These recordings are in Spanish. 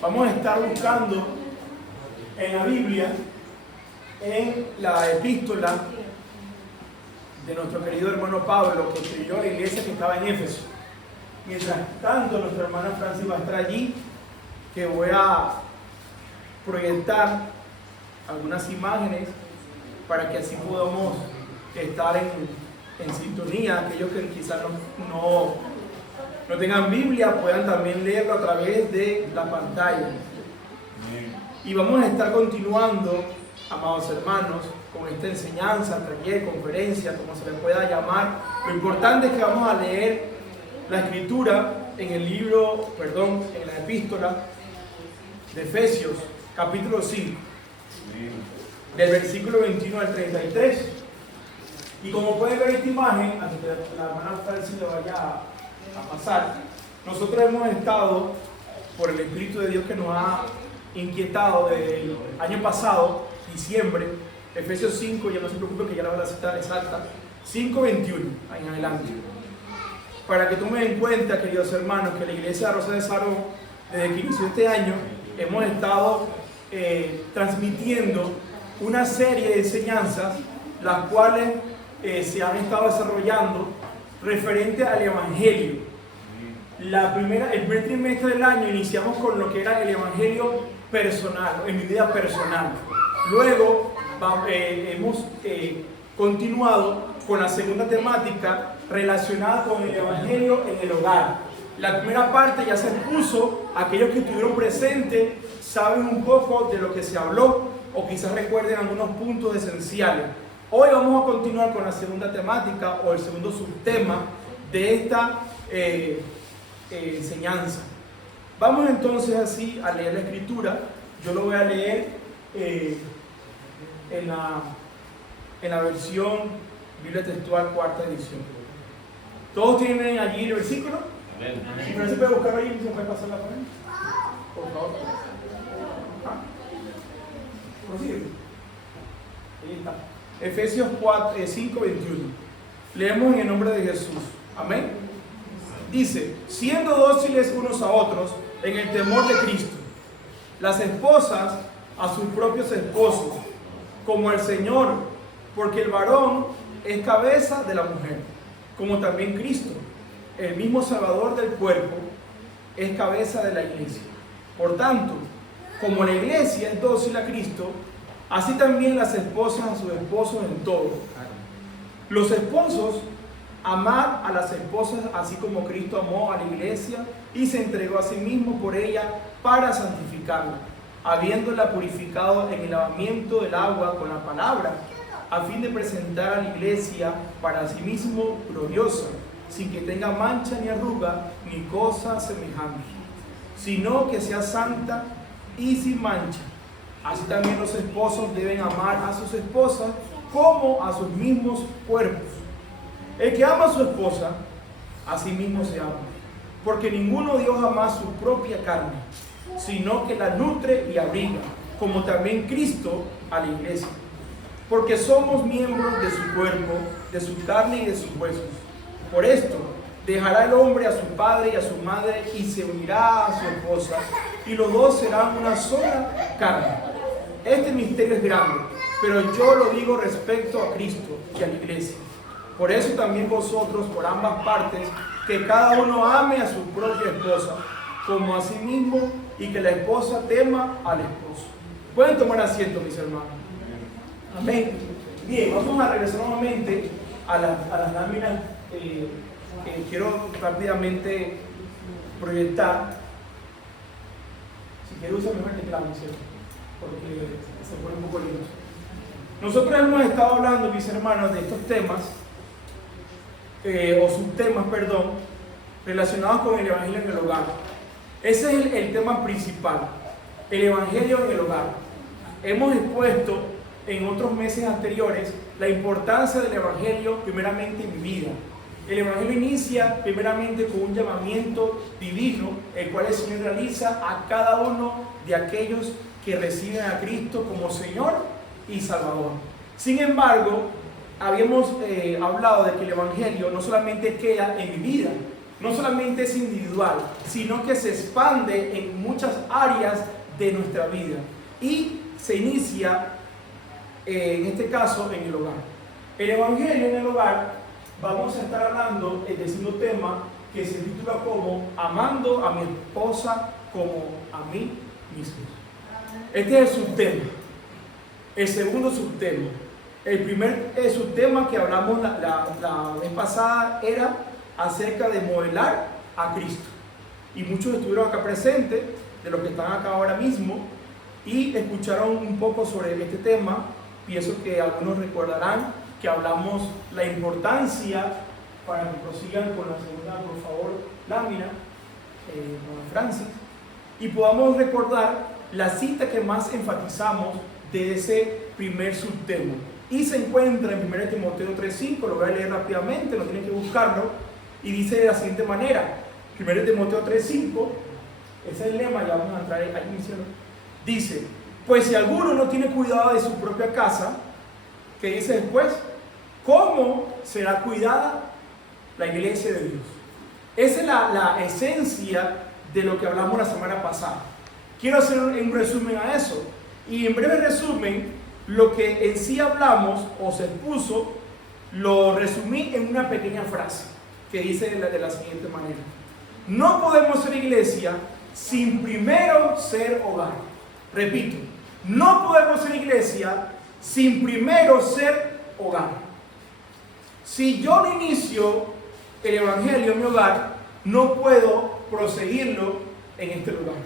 Vamos a estar buscando en la Biblia, en la epístola de nuestro querido hermano Pablo, que escribió a la iglesia que estaba en Éfeso. Mientras tanto, nuestra hermana Francis va a estar allí, que voy a proyectar algunas imágenes para que así podamos estar en sintonía. Aquellos que quizás no tengan Biblia puedan también leerlo a través de la pantalla. Y vamos a estar continuando, amados hermanos, con esta enseñanza, taller, conferencia, como se le pueda llamar. Lo importante es que vamos a leer la escritura en el libro, en la epístola de Efesios, capítulo 5, del versículo 21 al 33. Y como pueden ver esta imagen, antes que la hermana Francis lo vaya a pasar, nosotros hemos estado, por el Espíritu de Dios que nos ha inquietado desde el año pasado, diciembre, Efesios 5, ya no se preocupen que ya la voy a citar exacta, 5:21 en adelante. Para que tomen en cuenta, queridos hermanos, que la iglesia de Rosa de Sarón, desde que inició este año, hemos estado transmitiendo una serie de enseñanzas, las cuales se han estado desarrollando referente al Evangelio. El primer trimestre del año iniciamos con lo que era el Evangelio personal, en mi vida personal. Luego hemos continuado con la segunda temática relacionada con el Evangelio en el hogar. La primera parte ya se expuso, aquellos que estuvieron presentes saben un poco de lo que se habló o quizás recuerden algunos puntos esenciales. Hoy vamos a continuar con la segunda temática o el segundo subtema de esta enseñanza. Vamos entonces así a leer la escritura. Yo lo voy a leer en la versión Biblia Textual, cuarta edición. ¿Todos tienen allí el versículo? Si no se puede buscar ahí, se puede pasar la página. Por favor. Prosigue. Ahí está. Efesios 5:21. Leemos en el nombre de Jesús. Amén. Dice: siendo dóciles unos a otros en el temor de Cristo, las esposas a sus propios esposos, como el Señor, porque el varón es cabeza de la mujer, como también Cristo, el mismo Salvador del cuerpo, es cabeza de la iglesia. Por tanto, como la iglesia es dócil a Cristo, así también las esposas a sus esposos en todo. Los esposos, amad a las esposas así como Cristo amó a la iglesia y se entregó a sí mismo por ella para santificarla, habiéndola purificado en el lavamiento del agua con la palabra, a fin de presentar a la iglesia para sí mismo gloriosa, sin que tenga mancha ni arruga ni cosa semejante, sino que sea santa y sin mancha. Así también los esposos deben amar a sus esposas como a sus mismos cuerpos. El que ama a su esposa, a sí mismo se ama, porque ninguno dio jamás su propia carne, sino que la nutre y abriga, como también Cristo a la iglesia, porque somos miembros de su cuerpo, de su carne y de sus huesos. Por esto, dejará el hombre a su padre y a su madre y se unirá a su esposa, y los dos serán una sola carne. Este misterio es grande, pero yo lo digo respecto a Cristo y a la iglesia. Por eso también vosotros, por ambas partes, que cada uno ame a su propia esposa, como a sí mismo, y que la esposa tema al esposo. Pueden tomar asiento, mis hermanos. Amén. Bien, vamos a regresar nuevamente a las láminas que quiero rápidamente proyectar. Si quiero usar mejor el teclado, ¿cierto? Porque se pone un poco lindo. Nosotros hemos estado hablando, mis hermanos, de estos temas, o subtemas, relacionados con el Evangelio en el hogar. Ese es el tema principal, el Evangelio en el hogar. Hemos expuesto en otros meses anteriores la importancia del Evangelio primeramente en mi vida. El Evangelio inicia primeramente con un llamamiento divino, el cual el Señor realiza a cada uno de aquellos que reciben a Cristo como Señor y Salvador. Sin embargo, habíamos hablado de que el Evangelio no solamente queda en mi vida, no solamente es individual, sino que se expande en muchas áreas de nuestra vida y se inicia, en este caso, en el hogar. El Evangelio en el hogar, vamos a estar hablando del segundo tema que se titula como amando a mi esposa como a mí mismo. Este es el subtema. El segundo subtema. El primer subtema que hablamos la vez pasada era acerca de modelar a Cristo. Y muchos estuvieron acá presentes, de los que están acá ahora mismo, y escucharon un poco sobre este tema. Pienso que algunos recordarán que hablamos la importancia, para que prosigan con la segunda, por favor, lámina, con Francis, y podamos recordar la cita que más enfatizamos de ese primer subtema. Y se encuentra en 1 Timoteo 3:5, lo voy a leer rápidamente, no tienen que buscarlo, y dice de la siguiente manera, 1 Timoteo 3:5, ese es el lema, ya vamos a entrar ahí, dice, pues si alguno no tiene cuidado de su propia casa, ¿qué dice después? ¿Cómo será cuidada la iglesia de Dios? Esa es la esencia de lo que hablamos la semana pasada. Quiero hacer un resumen a eso. Y en breve resumen, lo que en sí hablamos o se expuso, lo resumí en una pequeña frase que dice de la siguiente manera. No podemos ser iglesia sin primero ser hogar. Repito, no podemos ser iglesia sin primero ser hogar. Si yo no inicio el Evangelio en mi hogar, no puedo proseguirlo en este lugar.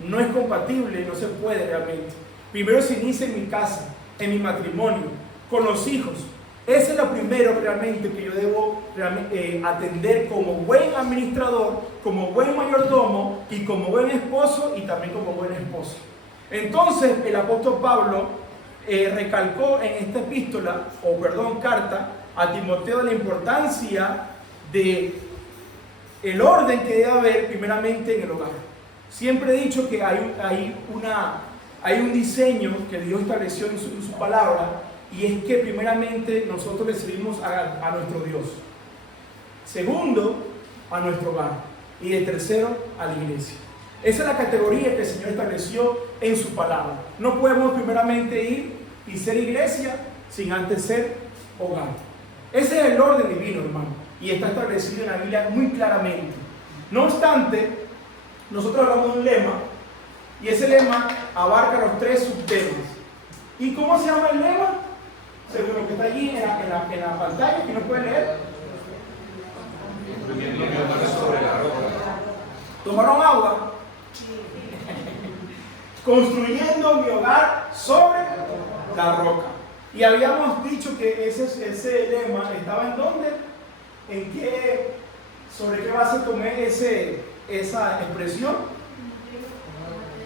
No es compatible, no se puede realmente. Primero se inicia en mi casa, en mi matrimonio, con los hijos. Ese es lo primero realmente que yo debo atender como buen administrador, como buen mayordomo y como buen esposo y también como buena esposa. Entonces el apóstol Pablo recalcó en esta epístola, carta a Timoteo, la importancia de el orden que debe haber primeramente en el hogar. Siempre he dicho que hay un diseño que Dios estableció en su palabra, y es que primeramente nosotros le servimos a nuestro Dios, segundo a nuestro hogar y de tercero a la iglesia. Esa es la categoría que el Señor estableció en su palabra. No podemos primeramente ir y ser iglesia sin antes ser hogar. Ese es el orden divino, hermano, y está establecido en la Biblia muy claramente. No obstante, nosotros hablamos de un lema, y ese lema abarca los tres subtemas. ¿Y cómo se llama el lema? Según lo que está allí en la pantalla, que no puede leer. ¿Tomaron agua? Construyendo mi hogar sobre la roca. Y habíamos dicho que ese lema estaba en dónde, sobre qué base tomé esa expresión.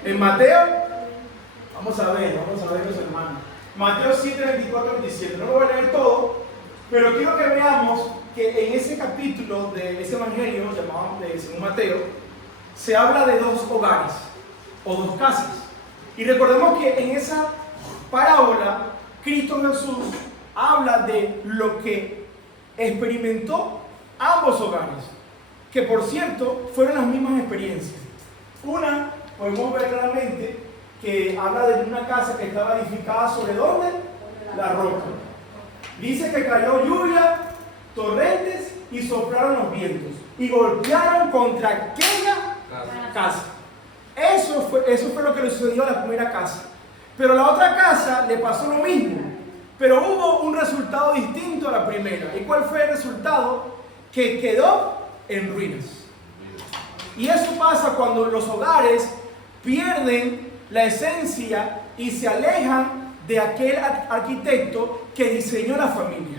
En Mateo, vamos a ver los hermanos. Mateo 7, 24, 27. No lo voy a leer todo, pero quiero que veamos que en ese capítulo de ese evangelio llamado según Mateo, se habla de dos hogares o dos casas. Y recordemos que en esa parábola, Cristo Jesús habla de lo que experimentó ambos hogares, que por cierto fueron las mismas experiencias. Una, podemos ver claramente que habla de una casa que estaba edificada sobre ¿dónde? La roca. Dice que cayó lluvia, torrentes y soplaron los vientos y golpearon contra aquella casa. Eso fue lo que le sucedió a la primera casa. Pero a la otra casa le pasó lo mismo, pero hubo un resultado distinto a la primera. ¿Y cuál fue el resultado? Que quedó en ruinas. Y eso pasa cuando los hogares pierden la esencia y se alejan de aquel arquitecto que diseñó la familia.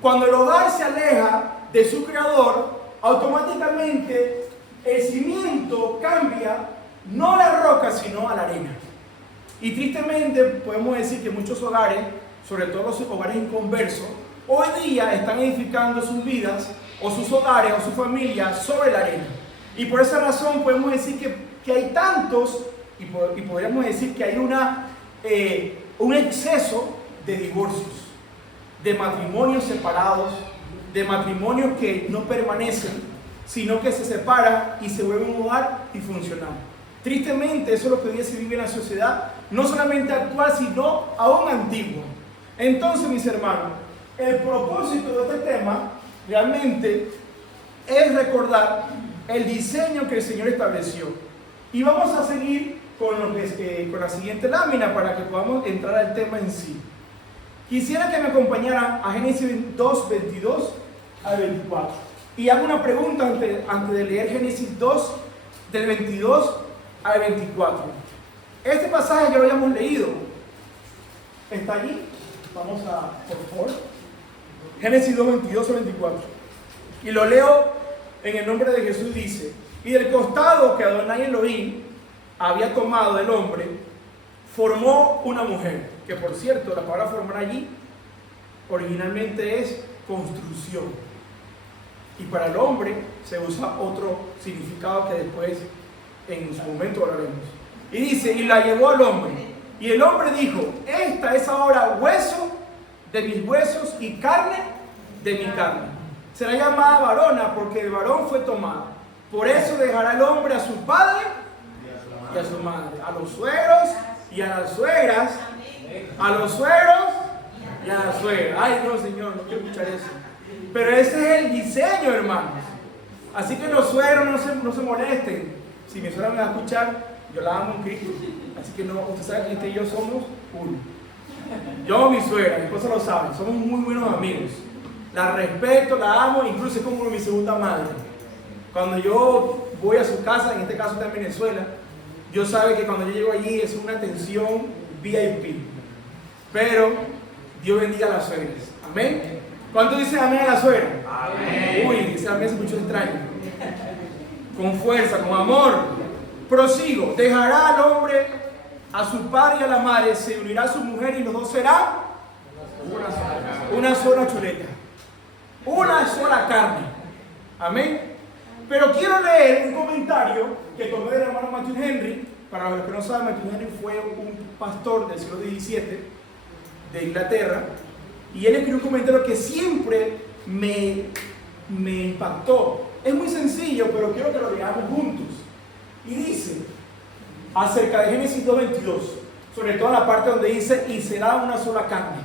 Cuando el hogar se aleja de su creador, automáticamente el cimiento cambia, no a la roca, sino a la arena. Y tristemente podemos decir que muchos hogares, sobre todo los hogares inconversos, hoy día están edificando sus vidas o sus hogares o su familia sobre la arena. Y por esa razón podemos decir que hay tantos, y podríamos decir que hay un exceso de divorcios, de matrimonios separados, de matrimonios que no permanecen, sino que se separa y se vuelve un hogar disfuncional. Tristemente, eso es lo que hoy día se vive en la sociedad, no solamente actual, sino aún antiguo. Entonces, mis hermanos, el propósito de este tema realmente es recordar el diseño que el Señor estableció. Y vamos a seguir con la siguiente lámina para que podamos entrar al tema en sí. Quisiera que me acompañaran a Génesis 2, 22 al 24. Y hago una pregunta antes de leer Génesis 2, del 22 al 24. Este pasaje ya lo habíamos leído. ¿Está allí? Vamos a, por favor. Génesis 2, 22 al 24. Y lo leo en el nombre de Jesús. Dice: y del costado que Adonai Elohim había tomado del hombre, formó una mujer. Que por cierto, la palabra formar allí originalmente es construcción. Y para el hombre se usa otro significado que después en su momento hablaremos. Y dice: y la llevó al hombre. Y el hombre dijo: esta es ahora hueso de mis huesos y carne de mi carne. Será llamada varona porque el varón fue tomada. Por eso dejará el hombre a su padre y a su madre, a los suegros y a las suegras, a los suegros y a las suegras. Ay, no, Señor, no quiero escuchar eso. Pero ese es el diseño, hermanos. Así que los suegros no se molesten. Si mi suegra me va a escuchar, yo la amo en Cristo. Así que no, usted sabe que usted y yo somos uno. Yo amo a mi suegra, mi esposa lo sabe, somos muy buenos amigos. La respeto, la amo, incluso es como mi segunda madre. Cuando yo voy a su casa, en este caso está en Venezuela, yo sabe que cuando yo llego allí es una atención VIP. Pero Dios bendiga a las suegras. Amén. ¿Cuántos dicen amén a la suegra? Amén. Uy, ese amén se escuchó extraño. Con fuerza, con amor. Prosigo. Dejará al hombre a su padre y a la madre, se unirá a su mujer y los dos serán una sola chuleta. Una sola carne. Amén. Pero quiero leer un comentario que tomé del hermano Matthew Henry. Para los que no saben, Matthew Henry fue un pastor del siglo XVII de Inglaterra. Y él escribió un comentario que siempre me impactó. Es muy sencillo, pero quiero que lo leamos juntos. Y dice, acerca de Génesis 2.22, sobre todo en la parte donde dice, y será una sola carne.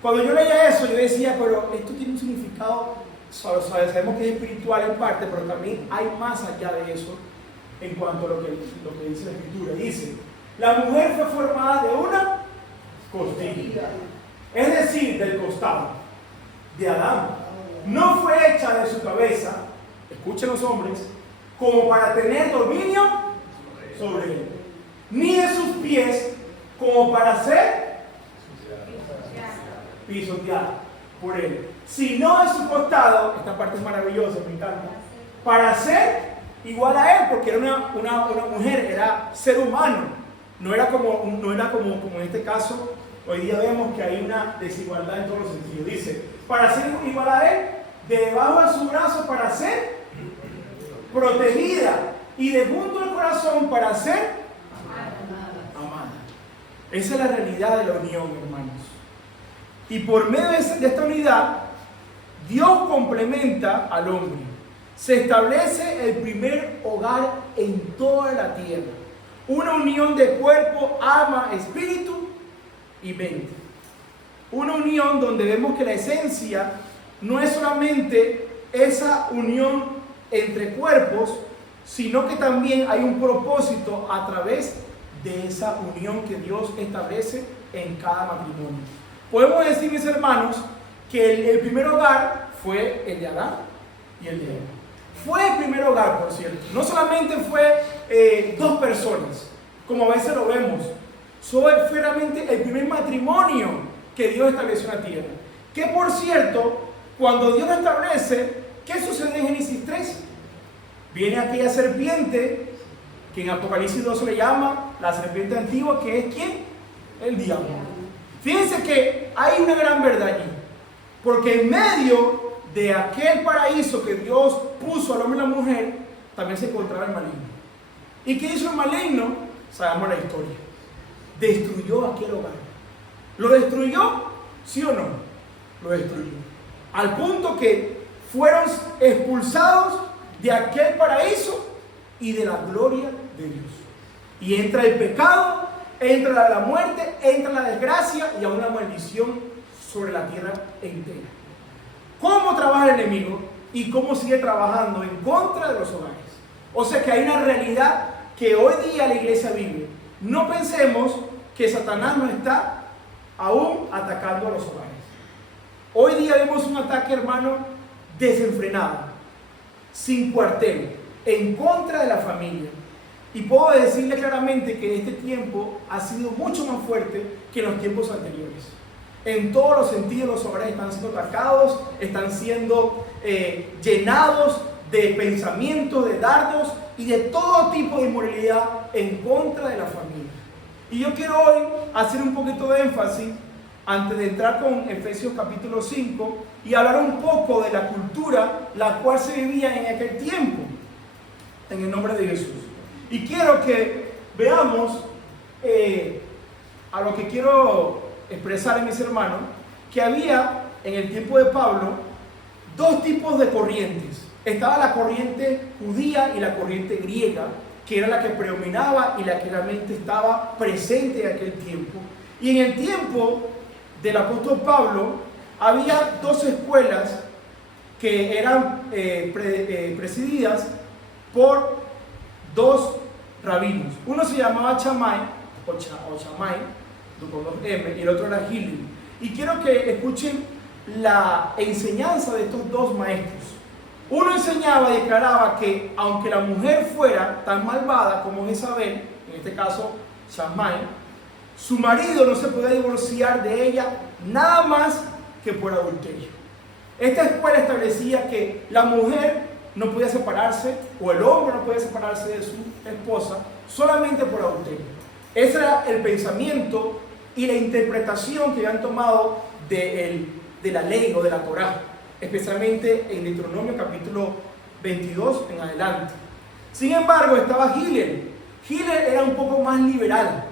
Cuando yo leía eso, yo decía, pero esto tiene un significado, sabemos que es espiritual en parte, pero también hay más allá de eso en cuanto a lo que dice la Escritura. Dice, la mujer fue formada de una costilla. Es decir, del costado de Adán. No fue hecha de su cabeza, escuchen los hombres, como para tener dominio sobre él, ni de sus pies como para ser pisoteada por él, sino de su costado, esta parte es maravillosa, me encanta, para ser igual a él, porque era una mujer, era ser humano, no era como en este caso. Hoy día vemos que hay una desigualdad en todos los sentidos. Dice, para ser igual a él, debajo de su brazo para ser protegida y de junto al corazón para ser amada. Esa es la realidad de la unión, hermanos. Y por medio de esta unidad, Dios complementa al hombre. Se establece el primer hogar en toda la tierra. Una unión de cuerpo, alma, espíritu y mente. Una unión donde vemos que la esencia no es solamente esa unión entre cuerpos, sino que también hay un propósito a través de esa unión que Dios establece en cada matrimonio. Podemos decir, mis hermanos, que el primer hogar fue el de Adán y el de Eva. Fue el primer hogar, por cierto. No solamente fue dos personas, como a veces lo vemos. Fue realmente el primer matrimonio que Dios estableció en la tierra. Que por cierto, cuando Dios lo establece, ¿qué sucede en Génesis 3? Viene aquella serpiente, que en Apocalipsis 2 se le llama la serpiente antigua, que es ¿quién? El diablo. Fíjense que hay una gran verdad allí. Porque en medio de aquel paraíso que Dios puso al hombre y a la mujer, también se encontraba el maligno. ¿Y qué hizo el maligno? Sabemos la historia. Destruyó aquel hogar. ¿Lo destruyó? ¿Sí o no? Lo destruyó. Al punto que fueron expulsados de aquel paraíso y de la gloria de Dios. Y entra el pecado, entra la muerte, entra la desgracia y aún la maldición sobre la tierra entera. ¿Cómo trabaja el enemigo y cómo sigue trabajando en contra de los hogares? O sea que hay una realidad que hoy día la iglesia vive. No pensemos que Satanás no está aún atacando a los hogares. Hoy día vemos un ataque, hermano, desenfrenado, sin cuartel, en contra de la familia. Y puedo decirle claramente que este tiempo ha sido mucho más fuerte que en los tiempos anteriores. En todos los sentidos los hogares están siendo atacados, están siendo llenados de pensamientos, de dardos y de todo tipo de inmoralidad en contra de la familia. Y yo quiero hoy hacer un poquito de énfasis antes de entrar con Efesios capítulo 5 y hablar un poco de la cultura la cual se vivía en aquel tiempo, en el nombre de Jesús. Y quiero que veamos a lo que quiero expresar en mis hermanos, que había en el tiempo de Pablo dos tipos de corrientes. Estaba la corriente judía y la corriente griega, que era la que predominaba y la que realmente estaba presente en aquel tiempo. Y en el tiempo del apóstol Pablo había dos escuelas que eran presididas por dos rabinos. Uno se llamaba Shammai, o Shammai, con dos M, y el otro era Hillel. Y quiero que escuchen la enseñanza de estos dos maestros. Uno enseñaba y declaraba que aunque la mujer fuera tan malvada como Jezabel, en este caso Shammai, su marido no se podía divorciar de ella nada más que por adulterio. Esta escuela establecía que la mujer no podía separarse, o el hombre no podía separarse de su esposa solamente por adulterio. Ese era el pensamiento y la interpretación que habían tomado de la ley o de la Torá, especialmente en Deuteronomio capítulo 22 en adelante. Sin embargo, estaba Hillel. Hillel era un poco más liberal,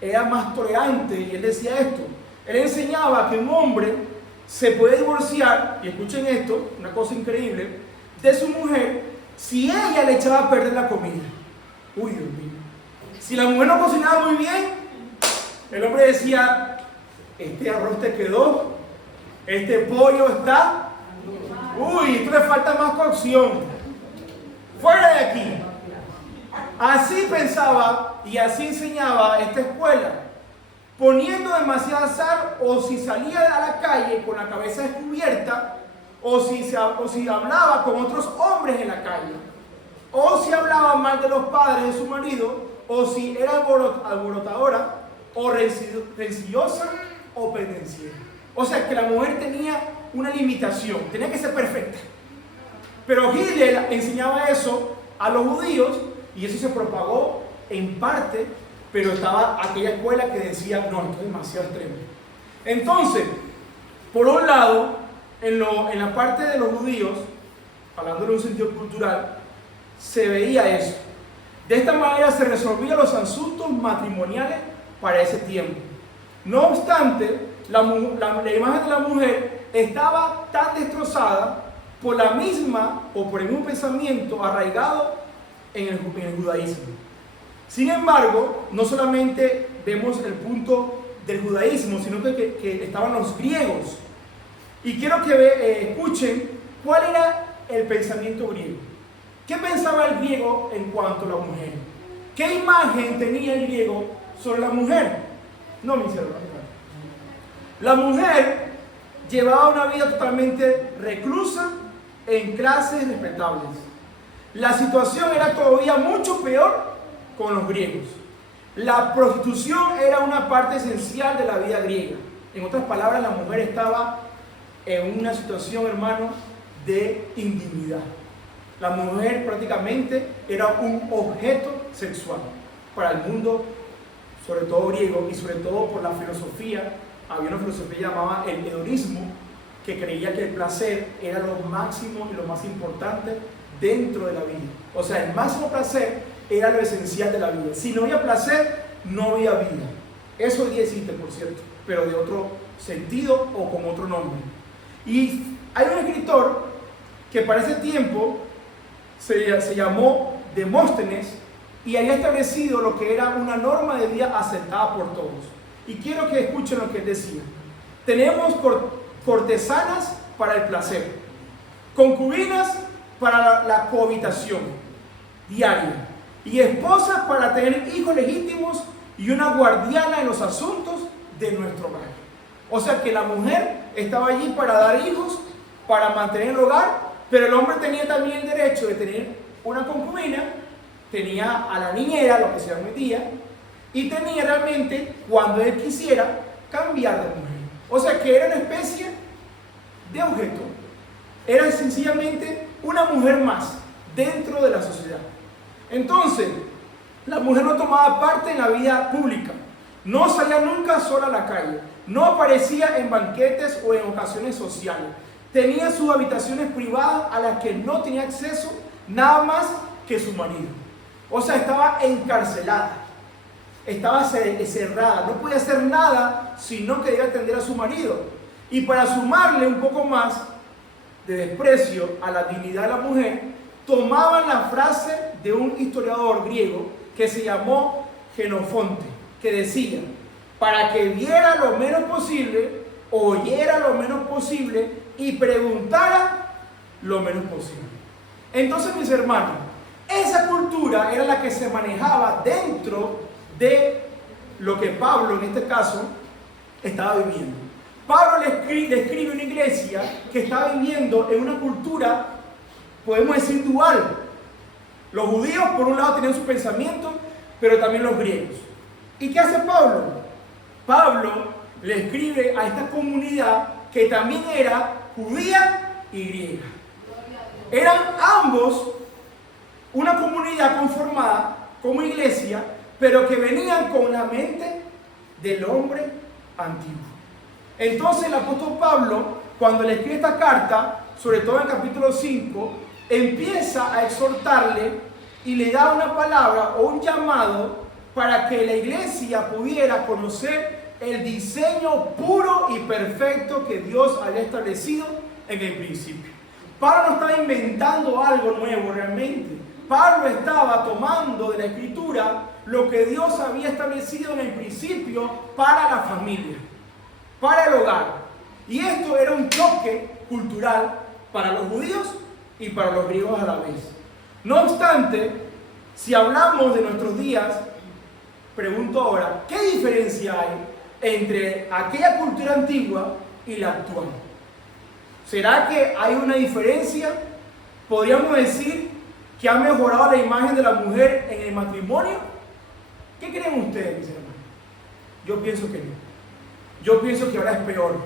era más tolerante, y él decía esto. Él enseñaba que un hombre se puede divorciar, y escuchen esto, una cosa increíble, de su mujer si ella le echaba a perder la comida. Uy, Dios mío. Si la mujer no cocinaba muy bien, el hombre decía: este arroz te quedó, este pollo está, uy, esto le falta más cocción, fuera de aquí. Así pensaba y así enseñaba esta escuela, poniendo demasiada sal, o si salía a la calle con la cabeza descubierta, o si hablaba con otros hombres en la calle, o si hablaba mal de los padres de su marido, o si era alborotadora, o rencillosa, o pendenciera. O sea que la mujer tenía una limitación, tenía que ser perfecta. Pero Hillel enseñaba eso a los judíos, y eso se propagó en parte, pero estaba aquella escuela que decía: no, esto es demasiado extremo. Entonces, por un lado, en la parte de los judíos, hablando de un sentido cultural, se veía eso. De esta manera se resolvían los asuntos matrimoniales para ese tiempo. No obstante, la imagen de la mujer estaba tan destrozada por la misma o por el mismo pensamiento arraigado en el judaísmo. Sin embargo, no solamente vemos el punto del judaísmo, sino que estaban los griegos. Y quiero que escuchen cuál era el pensamiento griego. ¿Qué pensaba el griego en cuanto a la mujer? ¿Qué imagen tenía el griego sobre la mujer? No, mis hermanos. La mujer llevaba una vida totalmente reclusa en clases respetables. La situación era todavía mucho peor con los griegos. La prostitución era una parte esencial de la vida griega. En otras palabras, la mujer estaba en una situación, hermano, de indignidad. La mujer prácticamente era un objeto sexual para el mundo, sobre todo griego, y sobre todo por la filosofía. Había una filosofía llamada el hedonismo, que creía que el placer era lo máximo y lo más importante dentro de la vida. O sea, el máximo placer era lo esencial de la vida. Si no había placer, no había vida. Eso hoy día existe, por cierto, pero de otro sentido o con otro nombre. Y hay un escritor que para ese tiempo se llamó Demóstenes y había establecido lo que era una norma de vida aceptada por todos. Y quiero que escuchen lo que él decía. Tenemos cortesanas para el placer, concubinas para la cohabitación diaria y esposas para tener hijos legítimos y una guardiana en los asuntos de nuestro hogar. O sea que la mujer estaba allí para dar hijos, para mantener el hogar, pero el hombre tenía también el derecho de tener una concubina, tenía a la niñera, lo que se llama hoy día, y tenía realmente, cuando él quisiera, cambiar de mujer. O sea que era una especie de objeto. Era sencillamente una mujer más dentro de la sociedad. Entonces, la mujer no tomaba parte en la vida pública, no salía nunca sola a la calle, no aparecía en banquetes o en ocasiones sociales, tenía sus habitaciones privadas a las que no tenía acceso nada más que su marido. O sea, estaba encarcelada, estaba cerrada, no podía hacer nada sino que debía atender a su marido. Y para sumarle un poco más de desprecio a la dignidad de la mujer, tomaban la frase de un historiador griego que se llamó Genofonte, que decía: para que viera lo menos posible, oyera lo menos posible y preguntara lo menos posible. Entonces, mis hermanos, esa cultura era la que se manejaba dentro de lo que Pablo, en este caso, estaba viviendo. Pablo le escribe a una iglesia que estaba viviendo en una cultura, podemos decir, dual. Los judíos, por un lado, tenían sus pensamientos, pero también los griegos. ¿Y qué hace Pablo? Pablo le escribe a esta comunidad que también era judía y griega. Eran ambos una comunidad conformada como iglesia, pero que venían con la mente del hombre antiguo. Entonces el apóstol Pablo, cuando le escribe esta carta, sobre todo en el capítulo 5, empieza a exhortarle y le da una palabra o un llamado para que la iglesia pudiera conocer el diseño puro y perfecto que Dios había establecido en el principio. Pablo no estaba inventando algo nuevo realmente. Pablo estaba tomando de la Escritura lo que Dios había establecido en el principio para la familia, para el hogar. Y esto era un choque cultural para los judíos y para los griegos a la vez. No obstante, si hablamos de nuestros días, pregunto ahora, ¿qué diferencia hay entre aquella cultura antigua y la actual? ¿Será que hay una diferencia? ¿Podríamos decir que ha mejorado la imagen de la mujer en el matrimonio? ¿Qué creen ustedes, mis hermanos? Yo pienso que no. Yo pienso que ahora es peor.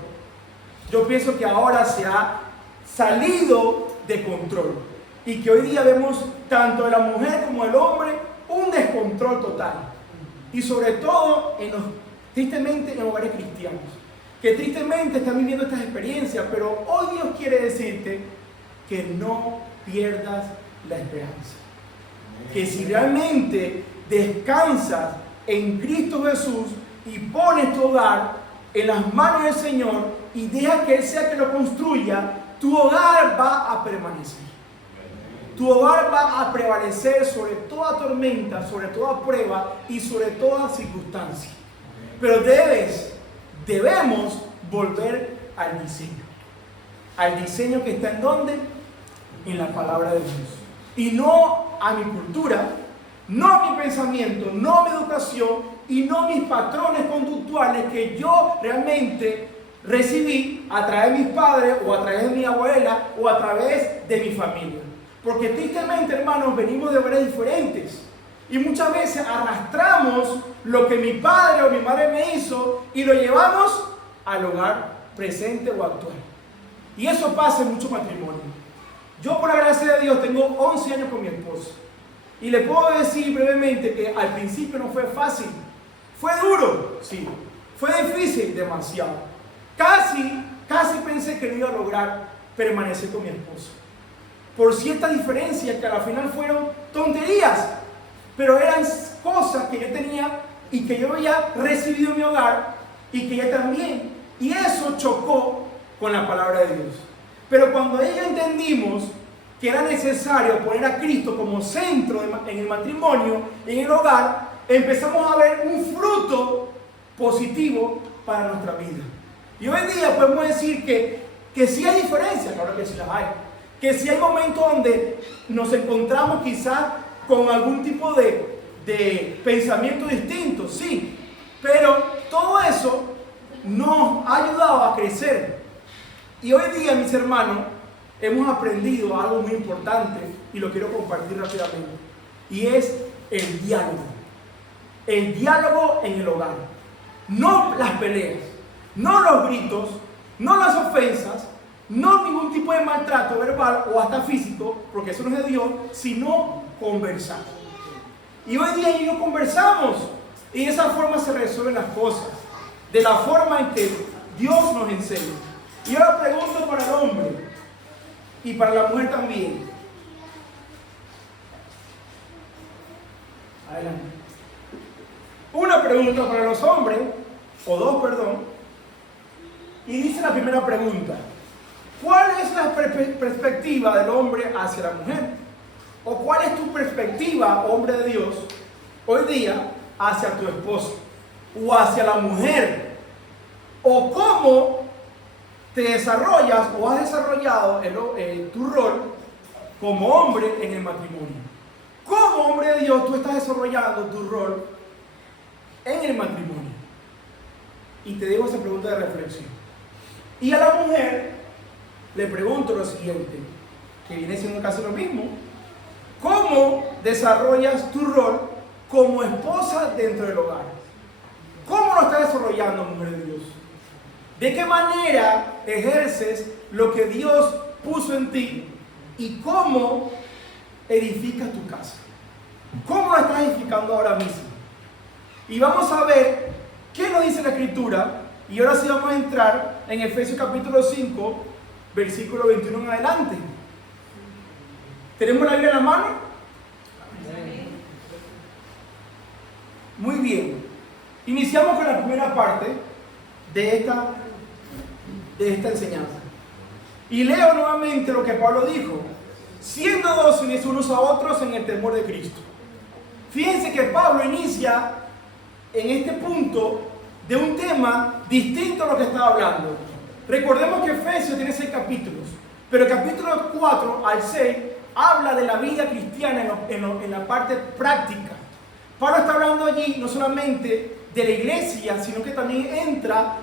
Yo pienso que ahora se ha salido de control y que hoy día vemos tanto de la mujer como del hombre un descontrol total. Y sobre todo, tristemente, en hogares cristianos, que tristemente están viviendo estas experiencias, pero hoy Dios quiere decirte que no pierdas la esperanza. Que si realmente descansas en Cristo Jesús y pones tu hogar en las manos del Señor y deja que Él sea que lo construya, tu hogar va a permanecer. Tu hogar va a prevalecer sobre toda tormenta, sobre toda prueba y sobre toda circunstancia. Pero debemos volver al diseño. Al diseño que está en ¿dónde? En la palabra de Dios. Y no a mi cultura, no a mi pensamiento, no a mi educación y no a mis patrones conductuales que yo realmente recibí a través de mis padres o a través de mi abuela o a través de mi familia. Porque tristemente, hermanos, venimos de hogares diferentes y muchas veces arrastramos lo que mi padre o mi madre me hizo y lo llevamos al hogar presente o actual. Y eso pasa en muchos matrimonios. Yo, por la gracia de Dios, tengo 11 años con mi esposa y le puedo decir brevemente que al principio no fue fácil. Fue duro, sí. Fue difícil, demasiado. Casi pensé que no iba a lograr permanecer con mi esposa. Por ciertas diferencias que al final fueron tonterías, pero eran cosas que yo tenía y que yo había recibido en mi hogar y que ella también. Y eso chocó con la palabra de Dios. Pero cuando ella entendimos que era necesario poner a Cristo como centro en el matrimonio, en el hogar, empezamos a ver un fruto positivo para nuestra vida. Y hoy día podemos decir que sí hay diferencias, claro que sí las hay. Que sí hay momentos donde nos encontramos quizás con algún tipo de pensamiento distinto, sí. Pero todo eso nos ha ayudado a crecer. Y hoy día, mis hermanos, hemos aprendido algo muy importante y lo quiero compartir rápidamente. Y es el diálogo. El diálogo en el hogar. No las peleas, no los gritos, no las ofensas, no ningún tipo de maltrato verbal o hasta físico, porque eso no es de Dios, sino conversar. Y hoy día no conversamos. Y de esa forma se resuelven las cosas. De la forma en que Dios nos enseña. Y ahora pregunto para el hombre y para la mujer también. Adelante. Una pregunta para los hombres, o dos, perdón. Y dice la primera pregunta: ¿cuál es la perspectiva del hombre hacia la mujer? ¿O cuál es tu perspectiva, hombre de Dios, hoy día hacia tu esposo o hacia la mujer? ¿O cómo te desarrollas o has desarrollado tu rol como hombre en el matrimonio? ¿Cómo hombre de Dios tú estás desarrollando tu rol en el matrimonio? Y te dejo esa pregunta de reflexión. Y a la mujer le pregunto lo siguiente, que viene siendo casi lo mismo: ¿cómo desarrollas tu rol como esposa dentro del hogar? ¿Cómo lo estás desarrollando, mujer de Dios? ¿De qué manera ejerces lo que Dios puso en ti? ¿Y cómo edificas tu casa? ¿Cómo lo estás edificando ahora mismo? Y vamos a ver qué nos dice la Escritura. Y ahora sí vamos a entrar en Efesios capítulo 5, versículo 21 en adelante. ¿Tenemos la Biblia en la mano? Muy bien. Iniciamos con la primera parte de esta enseñanza. Y leo nuevamente lo que Pablo dijo: siendo dóciles unos a otros en el temor de Cristo. Fíjense que Pablo inicia en este punto de un tema distinto a lo que estaba hablando. Recordemos que Efesios tiene 6 capítulos, pero el capítulo 4 al 6 habla de la vida cristiana en la parte práctica. Pablo está hablando allí no solamente de la iglesia, sino que también entra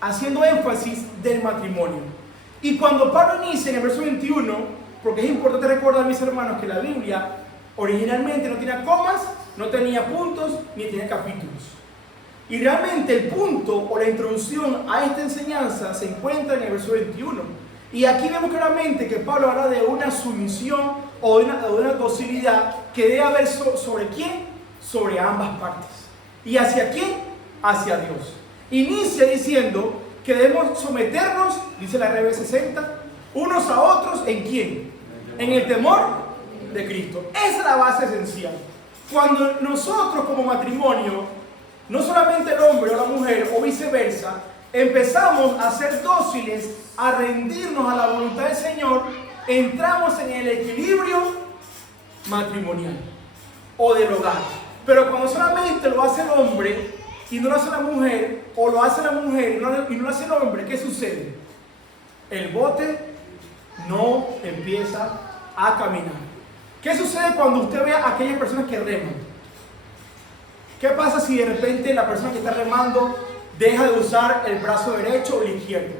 haciendo énfasis del matrimonio. Y cuando Pablo inicia en el verso 21, porque es importante recordar, mis hermanos, que la Biblia originalmente no tenía comas, no tenía puntos, ni tenía capítulos. Y realmente el punto o la introducción a esta enseñanza se encuentra en el verso 21. Y aquí vemos claramente que Pablo habla de una sumisión o de una docilidad que debe haber sobre quién, sobre ambas partes. ¿Y hacia quién? Hacia Dios. Inicia diciendo que debemos someternos, dice la RB 60, unos a otros ¿en quién? En el temor de Cristo. Esa es la base esencial. Cuando nosotros como matrimonio, no solamente el hombre o la mujer o viceversa, empezamos a ser dóciles, a rendirnos a la voluntad del Señor, entramos en el equilibrio matrimonial o del hogar. Pero cuando solamente lo hace el hombre y no lo hace la mujer, o lo hace la mujer y no lo hace el hombre, ¿qué sucede? El bote no empieza a caminar. ¿Qué sucede cuando usted ve a aquellas personas que reman? ¿Qué pasa si de repente la persona que está remando deja de usar el brazo derecho o el izquierdo?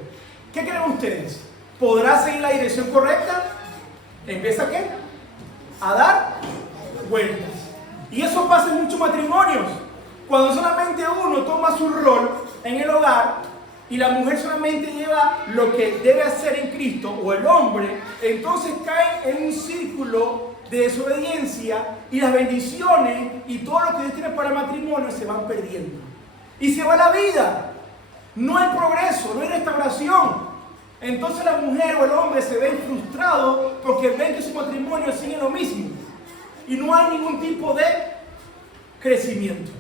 ¿Qué creen ustedes? ¿Podrá seguir la dirección correcta? ¿Empieza qué? A dar vueltas. Y eso pasa en muchos matrimonios. Cuando solamente uno toma su rol en el hogar y la mujer solamente lleva lo que debe hacer en Cristo, o el hombre, entonces cae en un círculo de desobediencia y las bendiciones y todo lo que Dios tiene para el matrimonio se van perdiendo. Y se va la vida. No hay progreso, no hay restauración. Entonces la mujer o el hombre se ven frustrados porque ven que su matrimonio sigue lo mismo. Y no hay ningún tipo de crecimiento.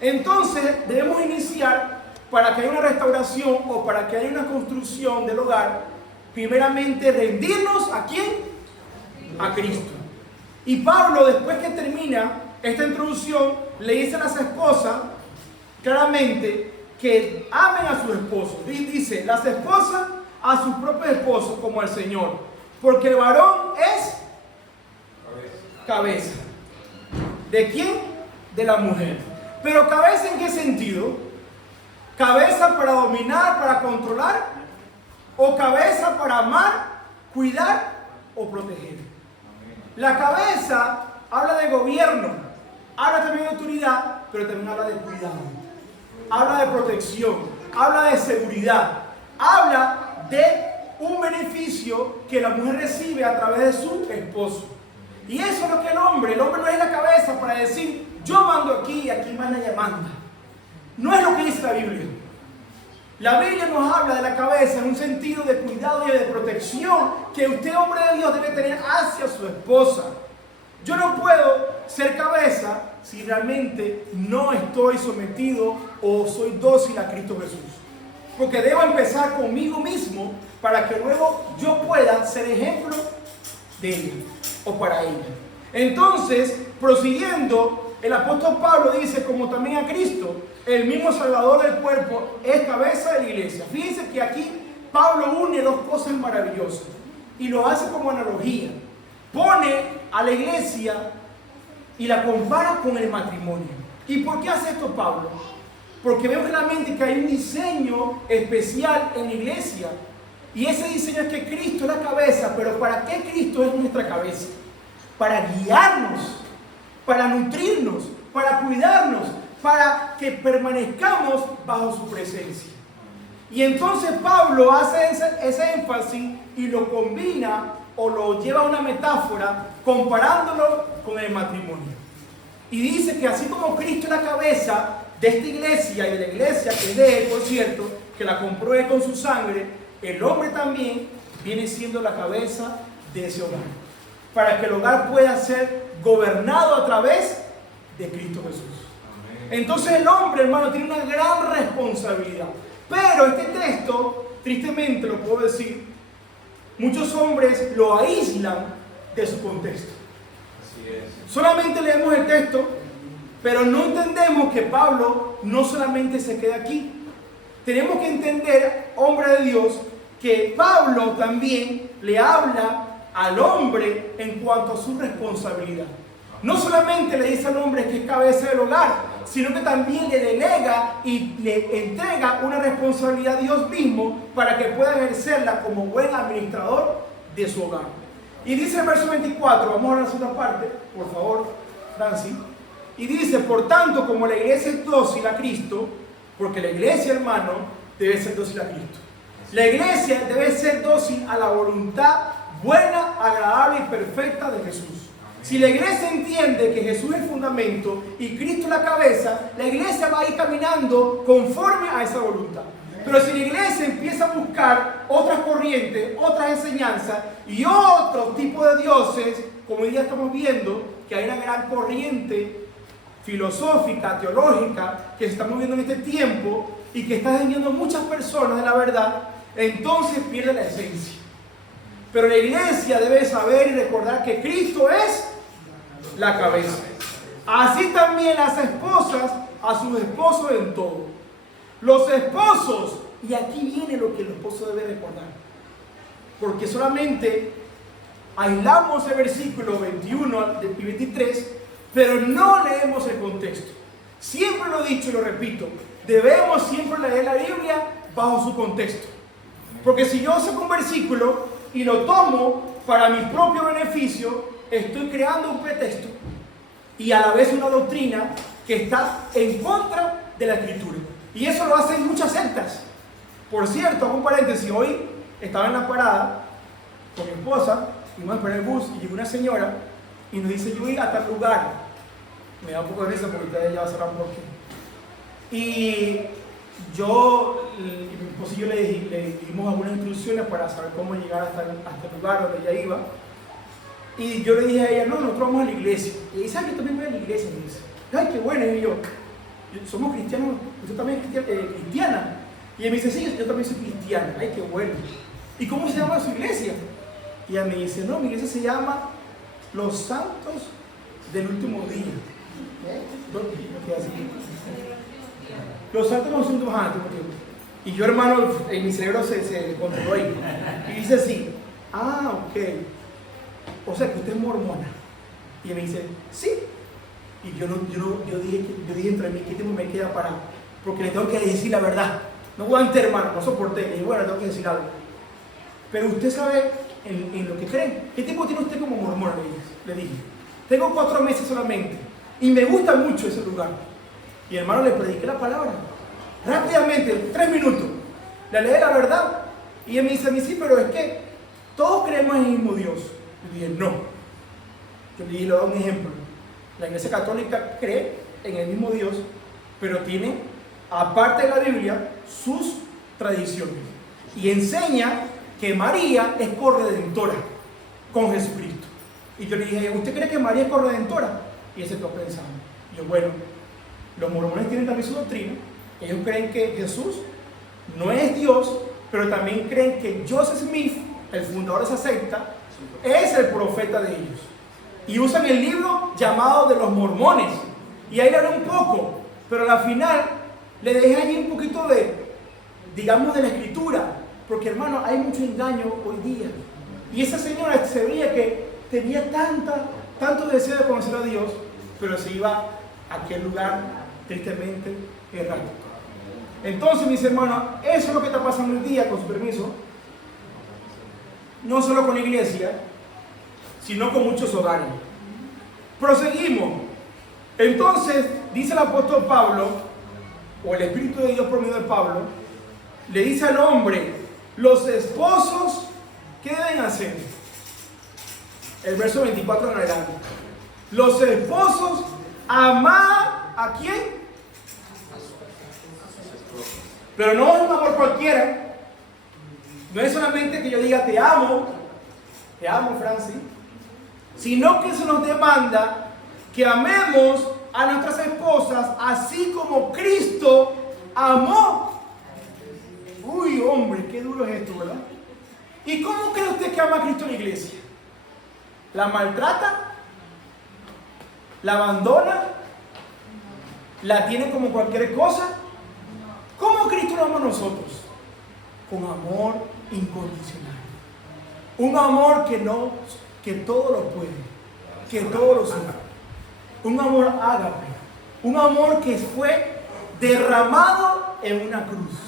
Entonces debemos iniciar, para que haya una restauración o para que haya una construcción del hogar, primeramente rendirnos ¿a quién? a Cristo. Y Pablo, después que termina esta introducción, le dice a las esposas claramente que amen a sus esposos. Dice, las esposas a sus propios esposos como al Señor, porque el varón es cabeza. ¿De quién? De la mujer. Pero cabeza, ¿en qué sentido? ¿Cabeza para dominar, para controlar? ¿O cabeza para amar, cuidar o proteger? La cabeza habla de gobierno, habla también de autoridad, pero también habla de cuidado, habla de protección, habla de seguridad, habla de un beneficio que la mujer recibe a través de su esposo. Y eso es lo que el hombre no es la cabeza para decir, yo mando aquí y aquí manda ella manda. No es lo que dice la Biblia. La Biblia nos habla de la cabeza en un sentido de cuidado y de protección que usted, hombre de Dios, debe tener hacia su esposa. Yo no puedo ser cabeza si realmente no estoy sometido o soy dócil a Cristo Jesús. Porque debo empezar conmigo mismo para que luego yo pueda ser ejemplo de ella o para ella. Entonces, prosiguiendo, el apóstol Pablo dice, como también a Cristo, el mismo Salvador del cuerpo, es cabeza de la iglesia. Fíjense que aquí Pablo une dos cosas maravillosas y lo hace como analogía. Pone a la iglesia y la compara con el matrimonio. ¿Y por qué hace esto Pablo? Porque vemos claramente que hay un diseño especial en la iglesia. Y ese diseño es que Cristo es la cabeza. ¿Pero para qué Cristo es nuestra cabeza? Para guiarnos, para nutrirnos, para cuidarnos, para que permanezcamos bajo su presencia. Y entonces Pablo hace ese énfasis y lo combina o lo lleva a una metáfora comparándolo con el matrimonio. Y dice que así como Cristo es la cabeza de esta iglesia y de la iglesia que es de él, por cierto, que la compró él con su sangre, el hombre también viene siendo la cabeza de ese hogar, para que el hogar pueda ser gobernado a través de Cristo Jesús. Entonces el hombre, hermano, tiene una gran responsabilidad. Pero este texto, tristemente lo puedo decir, muchos hombres lo aíslan de su contexto. Así es. Solamente leemos el texto, pero no entendemos que Pablo no solamente se queda aquí. Tenemos que entender, hombre de Dios, que Pablo también le habla al hombre en cuanto a su responsabilidad. No solamente le dice al hombre que es cabeza del hogar, sino que también le delega y le entrega una responsabilidad a Dios mismo para que pueda ejercerla como buen administrador de su hogar. Y dice el verso 24, vamos a la segunda parte, por favor, Nancy. Y dice, por tanto, como la iglesia es dócil a Cristo, porque la iglesia, hermano, debe ser dócil a Cristo. La iglesia debe ser dócil a la voluntad buena, agradable y perfecta de Jesús. Si la iglesia entiende que Jesús es el fundamento y Cristo la cabeza, la iglesia va a ir caminando conforme a esa voluntad. Pero si la iglesia empieza a buscar otras corrientes, otras enseñanzas y otro tipo de dioses, como hoy día estamos viendo que hay una gran corriente filosófica, teológica, que se está moviendo en este tiempo y que está desviando a muchas personas de la verdad, entonces pierde la esencia. Pero la iglesia debe saber y recordar que Cristo es la cabeza. Así también las esposas a sus esposos en todo. Los esposos, y aquí viene lo que el esposo debe recordar, porque solamente aislamos el versículo 21 y 23, pero no leemos el contexto. Siempre lo he dicho y lo repito, debemos siempre leer la Biblia bajo su contexto. Porque si yo saco un versículo y lo tomo para mi propio beneficio, estoy creando un pretexto y a la vez una doctrina que está en contra de la Escritura. Y eso lo hacen muchas sectas. Por cierto, hago un paréntesis, hoy estaba en la parada con mi esposa, íbamos a esperar el bus y llegó una señora y nos dice, yo voy a tal lugar. Me da un poco de risa porque ustedes ya sabrán por qué. Y yo y mi esposo y yo le dimos algunas instrucciones para saber cómo llegar hasta el lugar donde ella iba. Y yo le dije a ella, no, nosotros vamos a la iglesia. Y ella dice, yo también voy a la iglesia. Y me dice, ay, qué bueno. Y yo, somos cristianos, usted también es cristiana. Y ella me dice, sí, yo también soy cristiana. Ay, qué bueno. ¿Y cómo se llama su iglesia? Y ella me dice, no, mi iglesia se llama los santos del último día. Los santos no son últimos años. Y yo, hermano, en mi cerebro se controló ahí. Y dice así, ok. O sea que usted es mormona. Y él me dice, sí. Y yo dije entre mí, ¿qué tiempo me queda para? Porque le tengo que decir la verdad. No aguante, hermano, no soporté. Y dije, bueno, le tengo que decir algo. Pero usted sabe en lo que cree. ¿Qué tiempo tiene usted como mormona? Le dije. Tengo 4 meses solamente. Y me gusta mucho ese lugar. Y hermano, le prediqué la palabra. Rápidamente, 3 minutos. Le leí la verdad. Y él me dice a mí, sí, pero es que todos creemos en el mismo Dios. Y dije, no. Yo le doy un ejemplo. La Iglesia Católica cree en el mismo Dios, pero tiene, aparte de la Biblia, sus tradiciones. Y enseña que María es corredentora con Jesucristo. Y yo le dije, ¿usted cree que María es corredentora? Y él se quedó pensando. Y yo, bueno, los mormones tienen también su doctrina. Ellos creen que Jesús no es Dios, pero también creen que Joseph Smith, el fundador de esa secta, es el profeta de ellos. Y usan el libro llamado de los mormones. Y ahí le hablé un poco, pero al final le dejé allí un poquito digamos, de la escritura. Porque, hermano, hay mucho engaño hoy día. Y esa señora se veía que tenía tanto deseo de conocer a Dios, pero se iba a aquel lugar tristemente errático. Entonces, mis hermanos, eso es lo que está pasando hoy día, con su permiso, no solo con la iglesia, sino con muchos hogares. Proseguimos. Entonces, dice el apóstol Pablo, o el Espíritu de Dios por medio de Pablo, le dice al hombre, los esposos, ¿qué deben hacer? El verso 24 en adelante. Los esposos, amar ¿a quién? Pero no es un amor cualquiera. No es solamente que yo diga te amo, Francis, sino que se nos demanda que amemos a nuestras esposas así como Cristo amó. Uy, hombre, qué duro es esto, ¿verdad? ¿Y cómo cree usted que ama a Cristo en la iglesia? ¿La maltrata? ¿La abandona? ¿La tiene como cualquier cosa? ¿Cómo Cristo nos ama a nosotros? Con amor incondicional. Un amor que todo lo puede, que todo lo sufre. Un amor ágape. Un amor que fue derramado en una cruz.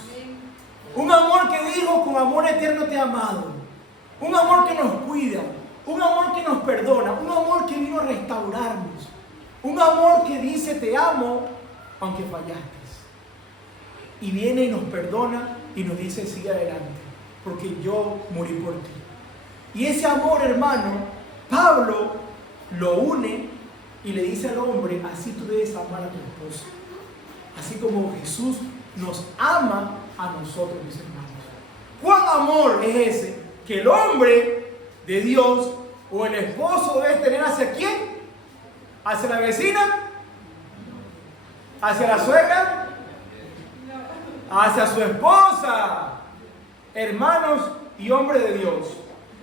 Un amor que dijo, con amor eterno te he amado. Un amor que nos cuida. Un amor que nos perdona. Un amor que vino a restaurarnos. Un amor que dice te amo aunque fallaste. Y viene y nos perdona y nos dice sigue adelante. Porque yo morí por ti. Y ese amor, hermano, Pablo lo une y le dice al hombre, así tú debes amar a tu esposa. Así como Jesús nos ama a nosotros, mis hermanos. ¿Cuán amor es ese que el hombre de Dios o el esposo debe tener hacia quién? ¿Hacia la vecina? ¿Hacia la suegra? Hacia su esposa. Hermanos y hombres de Dios.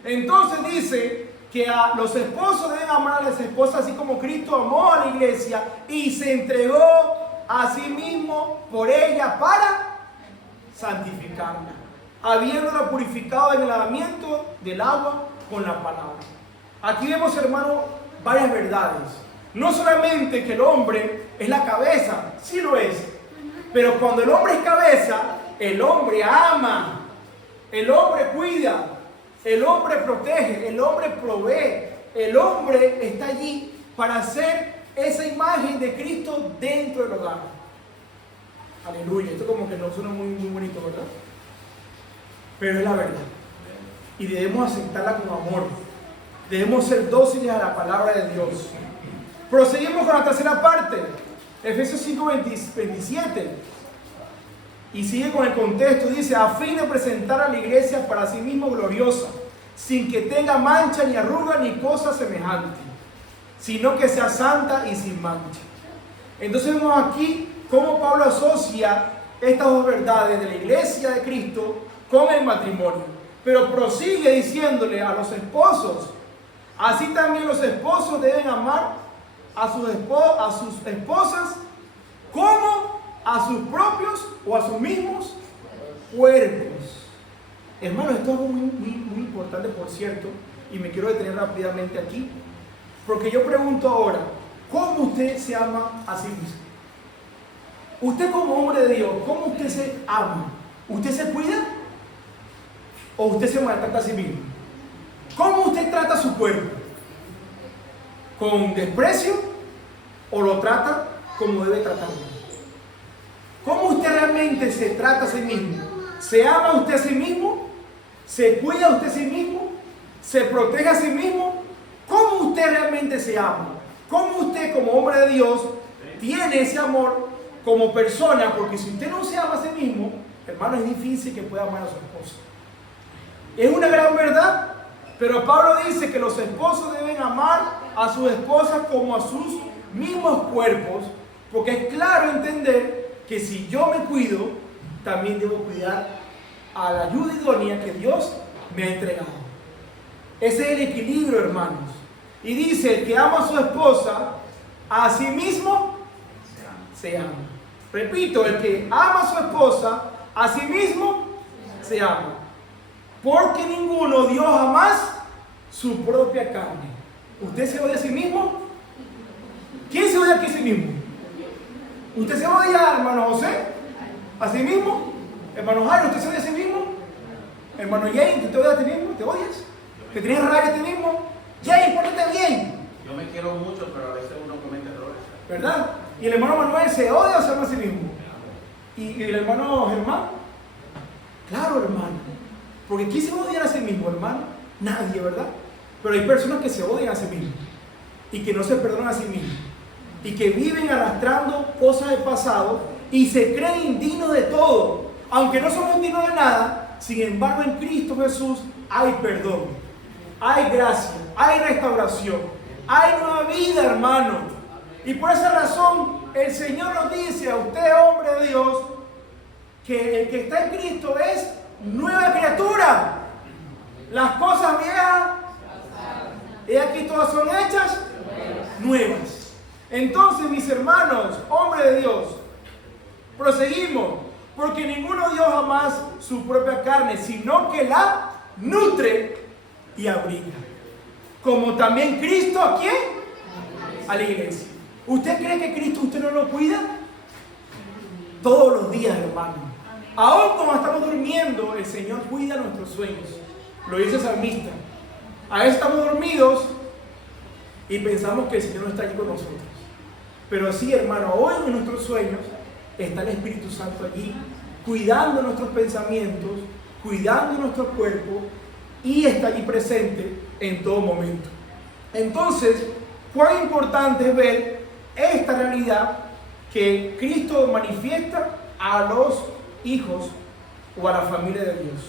Entonces dice que a los esposos deben amar a las esposas así como Cristo amó a la iglesia y se entregó a sí mismo por ella para santificarla, habiéndola purificado en el lavamiento del agua con la palabra. Aquí vemos, hermano, varias verdades. No solamente que el hombre es la cabeza, sí lo es, pero cuando el hombre es cabeza, el hombre ama, el hombre cuida, el hombre protege, el hombre provee, el hombre está allí para hacer esa imagen de Cristo dentro del hogar. Aleluya, esto como que no suena muy bonito, ¿verdad? Pero es la verdad. Y debemos aceptarla con amor. Debemos ser dóciles a la palabra de Dios. Proseguimos con la tercera parte. Efesios 5, 27. Y sigue con el contexto. Dice, a fin de presentar a la iglesia para sí mismo gloriosa, sin que tenga mancha ni arruga ni cosa semejante, sino que sea santa y sin mancha. Entonces vemos aquí cómo Pablo asocia estas dos verdades de la iglesia de Cristo con el matrimonio. Pero prosigue diciéndole a los esposos, Así también los esposos deben amar a sus esposas como a sus propios o a sus mismos cuerpos. Hermanos, esto es algo muy importante, por cierto, y me quiero detener rápidamente aquí, porque yo pregunto ahora, ¿cómo usted se ama a sí mismo? Usted como hombre de Dios, ¿cómo usted se ama? ¿Usted se cuida? ¿O usted se maltrata a sí mismo? ¿Cómo usted trata su cuerpo? ¿Con desprecio? ¿O lo trata como debe tratarlo? ¿Cómo usted realmente se trata a sí mismo? ¿Se ama usted a sí mismo? ¿Se cuida usted a sí mismo? ¿Se protege a sí mismo? ¿Cómo usted realmente se ama? ¿Cómo usted como hombre de Dios tiene ese amor como persona? Porque si usted no se ama a sí mismo, hermano, es difícil que pueda amar a su esposa. Es una gran verdad, pero Pablo dice que los esposos deben amar a sus esposas como a sus mismos cuerpos, porque es claro entender que si yo me cuido, también debo cuidar a la ayuda idónea que Dios me ha entregado. Ese es el equilibrio, hermanos. Y dice, el que ama a su esposa, a sí mismo se ama. Repito, el que ama a su esposa, a sí mismo se ama. Porque ninguno dio jamás su propia carne. ¿Usted se odia a sí mismo? ¿Quién se odia aquí a sí mismo? ¿Usted se odia, hermano José? ¿A sí mismo? Hermano Jairo, ¿usted se odia a sí mismo? Hermano Jay, ¿tú te odias a ti mismo? ¿Te odias? ¿Te tienes rabia a ti mismo? Jay, pórtate bien. Yo me quiero mucho, pero a veces uno comete errores. ¿Verdad? ¿Y el hermano Manuel se odia o se ama a sí mismo? ¿Y el hermano Germán? Claro, hermano. Porque ¿quién se odia a sí mismo, hermano? Nadie, ¿verdad? Pero hay personas que se odian a sí mismos y que no se perdonan a sí mismos y que viven arrastrando cosas del pasado y se creen indignos de todo. Aunque no somos indignos de nada, sin embargo en Cristo Jesús hay perdón, hay gracia, hay restauración, hay nueva vida, hermano. Y por esa razón el Señor nos dice a usted, hombre de Dios, que el que está en Cristo es nueva criatura. Las cosas viejas, y aquí todas son hechas nuevas. Entonces, mis hermanos, hombres de Dios, proseguimos, porque ninguno dio jamás su propia carne, sino que la nutre y abriga. Como también Cristo, ¿a quién? A la iglesia. ¿Usted cree que Cristo usted no lo cuida? Todos los días, hermano. Aún como estamos durmiendo, el Señor cuida nuestros sueños. Lo dice el salmista. A veces estamos dormidos y pensamos que el Señor no está allí con nosotros. Pero sí, hermano, hoy en nuestros sueños está el Espíritu Santo allí, cuidando nuestros pensamientos, cuidando nuestro cuerpo, y está allí presente en todo momento. Entonces, cuán importante es ver esta realidad que Cristo manifiesta a los hijos o a la familia de Dios.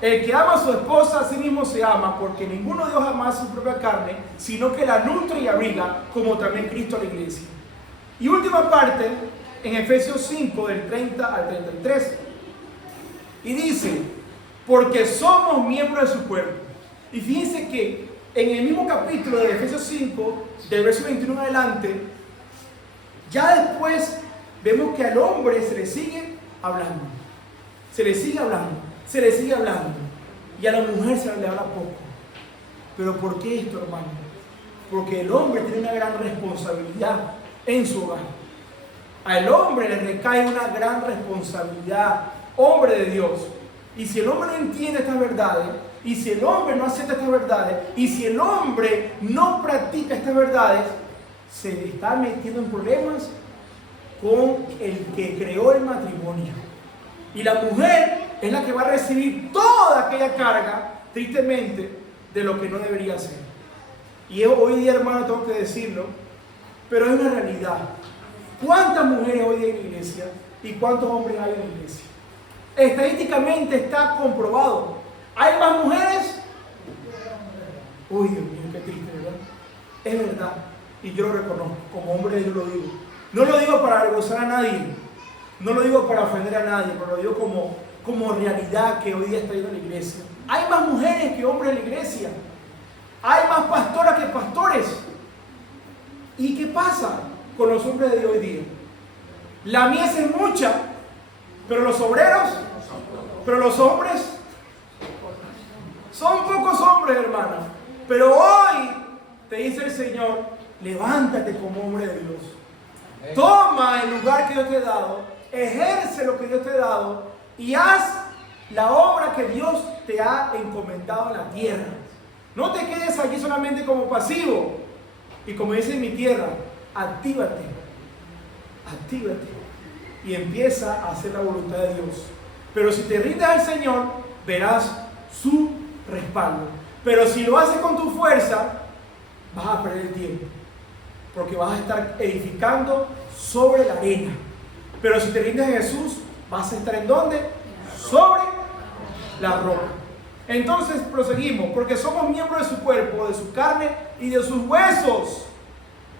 El que ama a su esposa a sí mismo se ama, porque ninguno dio jamás su propia carne, sino que la nutre y abriga, como también Cristo a la iglesia. Y última parte, en Efesios 5, del 30 al 33. Y dice, porque somos miembros de su cuerpo. Y fíjense que en el mismo capítulo de Efesios 5, del verso 21 en adelante, ya después vemos que al hombre se le sigue hablando. Se le sigue hablando. Se le sigue hablando. Y a la mujer se le habla poco. ¿Pero por qué esto, hermano? Porque el hombre tiene una gran responsabilidad en su hogar. Al hombre le recae una gran responsabilidad, hombre de Dios. Y si el hombre no entiende estas verdades, y si el hombre no acepta estas verdades, y si el hombre no practica estas verdades, se está metiendo en problemas con el que creó el matrimonio. Y la mujer es la que va a recibir toda aquella carga, tristemente, de lo que no debería ser. Y hoy día, hermano, tengo que decirlo, pero es una realidad. ¿Cuántas mujeres hoy en la iglesia y cuántos hombres hay en la iglesia? Estadísticamente está comprobado. ¿Hay más mujeres? Uy, Dios mío, qué triste, ¿verdad? Es verdad. Y yo lo reconozco. Como hombre de Dios lo digo. No lo digo para avergonzar a nadie. No lo digo para ofender a nadie. Pero lo digo como realidad que hoy día está en la iglesia. Hay más mujeres que hombres en la iglesia. Hay más pastoras que pastores. ¿Y qué pasa con los hombres de hoy día? La mies es mucha, pero los obreros, pero los hombres, son pocos hombres, hermano. Pero hoy te dice el Señor, levántate como hombre de Dios. Toma el lugar que Dios te ha dado, ejerce lo que Dios te ha dado y haz la obra que Dios te ha encomendado en la tierra. No te quedes allí solamente como pasivo. Y como dice en mi tierra, actívate y empieza a hacer la voluntad de Dios. Pero si te rindes al Señor, verás su respaldo. Pero si lo haces con tu fuerza, vas a perder el tiempo, porque vas a estar edificando sobre la arena. Pero si te rindes a Jesús, vas a estar ¿en dónde? Sobre la roca. Entonces proseguimos, porque somos miembros de su cuerpo, de su carne y de sus huesos.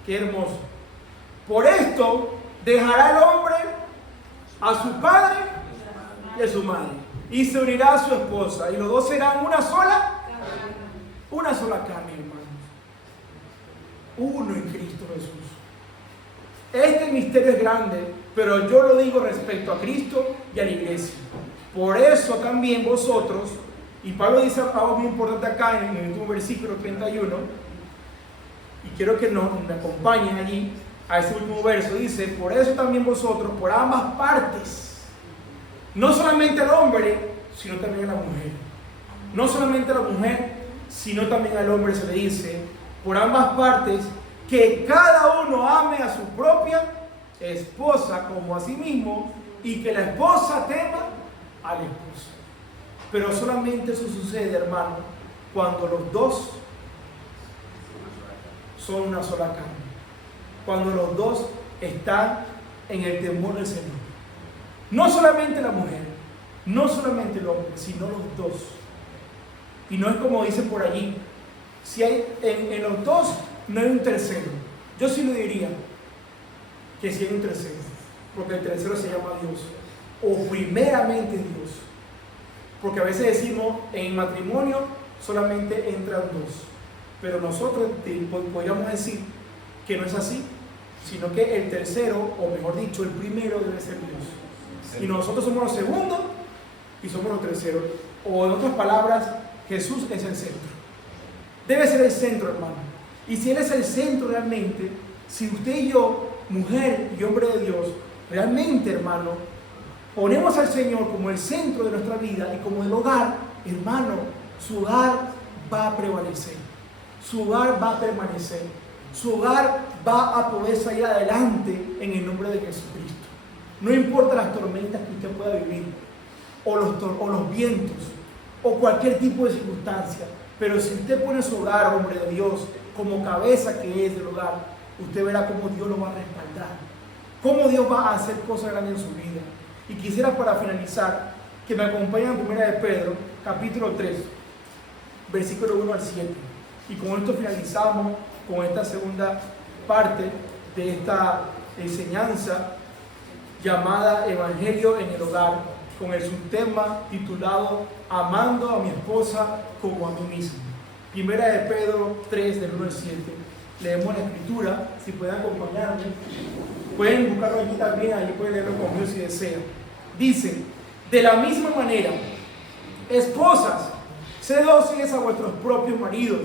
Qué hermoso. Por esto dejará el hombre a su padre y a su madre, y se unirá a su esposa, y los dos serán una sola carne, hermanos. Uno en Cristo Jesús. Este misterio es grande, pero yo lo digo respecto a Cristo y a la iglesia. Por eso también vosotros, y Pablo dice algo muy importante acá en el último versículo 31, y quiero que me acompañen allí a ese último verso. Dice, por eso también vosotros, por ambas partes, no solamente al hombre, sino también a la mujer. No solamente a la mujer, sino también al hombre se le dice, por ambas partes, que cada uno ame a su propia esposa como a sí mismo, y que la esposa tema al esposo. Pero solamente eso sucede, hermano, cuando los dos son una sola carne. Cuando los dos están en el temor del Señor. No solamente la mujer, no solamente el hombre, sino los dos. Y no es como dice por allí, si hay en los dos no hay un tercero. Yo sí le diría que sí hay un tercero, porque el tercero se llama Dios, o primeramente Dios. Porque a veces decimos en matrimonio solamente entran dos, pero nosotros podríamos decir que no es así, sino que el tercero, o mejor dicho, el primero debe ser Dios. Y nosotros somos los segundos y somos los terceros. O en otras palabras, Jesús es el centro. Debe ser el centro, hermano. Y si Él es el centro realmente, si usted y yo, mujer y hombre de Dios, realmente, hermano, ponemos al Señor como el centro de nuestra vida y como el hogar, hermano, su hogar va a prevalecer. Su hogar va a permanecer. Su hogar va a poder salir adelante en el nombre de Jesucristo. No importa las tormentas que usted pueda vivir, o los vientos, o cualquier tipo de circunstancia, pero si usted pone su hogar, hombre de Dios, como cabeza que es del hogar, usted verá cómo Dios lo va a respaldar, cómo Dios va a hacer cosas grandes en su vida. Y quisiera, para finalizar, que me acompañen en 1 de Pedro, capítulo 3, versículo 1 al 7. Y con esto finalizamos con esta segunda parte de esta enseñanza llamada Evangelio en el Hogar, con el subtema titulado Amando a mi esposa como a mí mismo. 1 de Pedro 3, del 1 al 7. Leemos la escritura, si pueden acompañarme. Pueden buscarlo aquí también, ahí pueden leerlo conmigo si desean. Dice, de la misma manera, esposas, sed dóciles a vuestros propios maridos,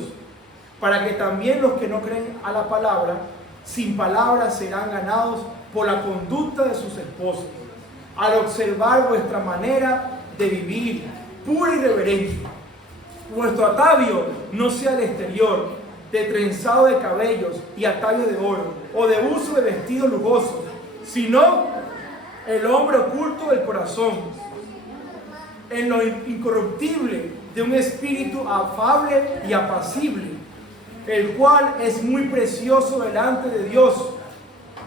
para que también los que no creen a la palabra, sin palabras serán ganados por la conducta de sus esposos, al observar vuestra manera de vivir, pura y reverente. Vuestro atavio no sea el exterior, de trenzado de cabellos y atavio de oro, o de uso de vestidos lujosos, sino el hombre oculto del corazón, en lo incorruptible de un espíritu afable y apacible, el cual es muy precioso delante de Dios,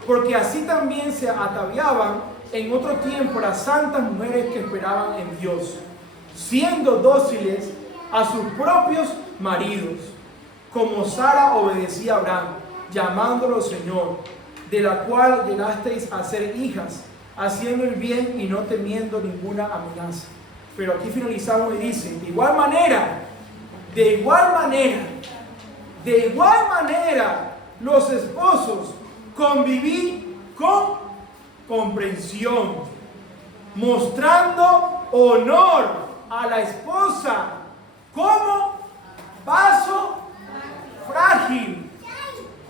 porque así también se ataviaban en otro tiempo las santas mujeres que esperaban en Dios, siendo dóciles a sus propios maridos, como Sara obedecía a Abraham, llamándolo Señor, de la cual llegasteis a ser hijas, haciendo el bien y no temiendo ninguna amenaza. Pero aquí finalizamos y dice, de igual manera, De igual manera, los esposos, convivid con comprensión, mostrando honor a la esposa como vaso frágil.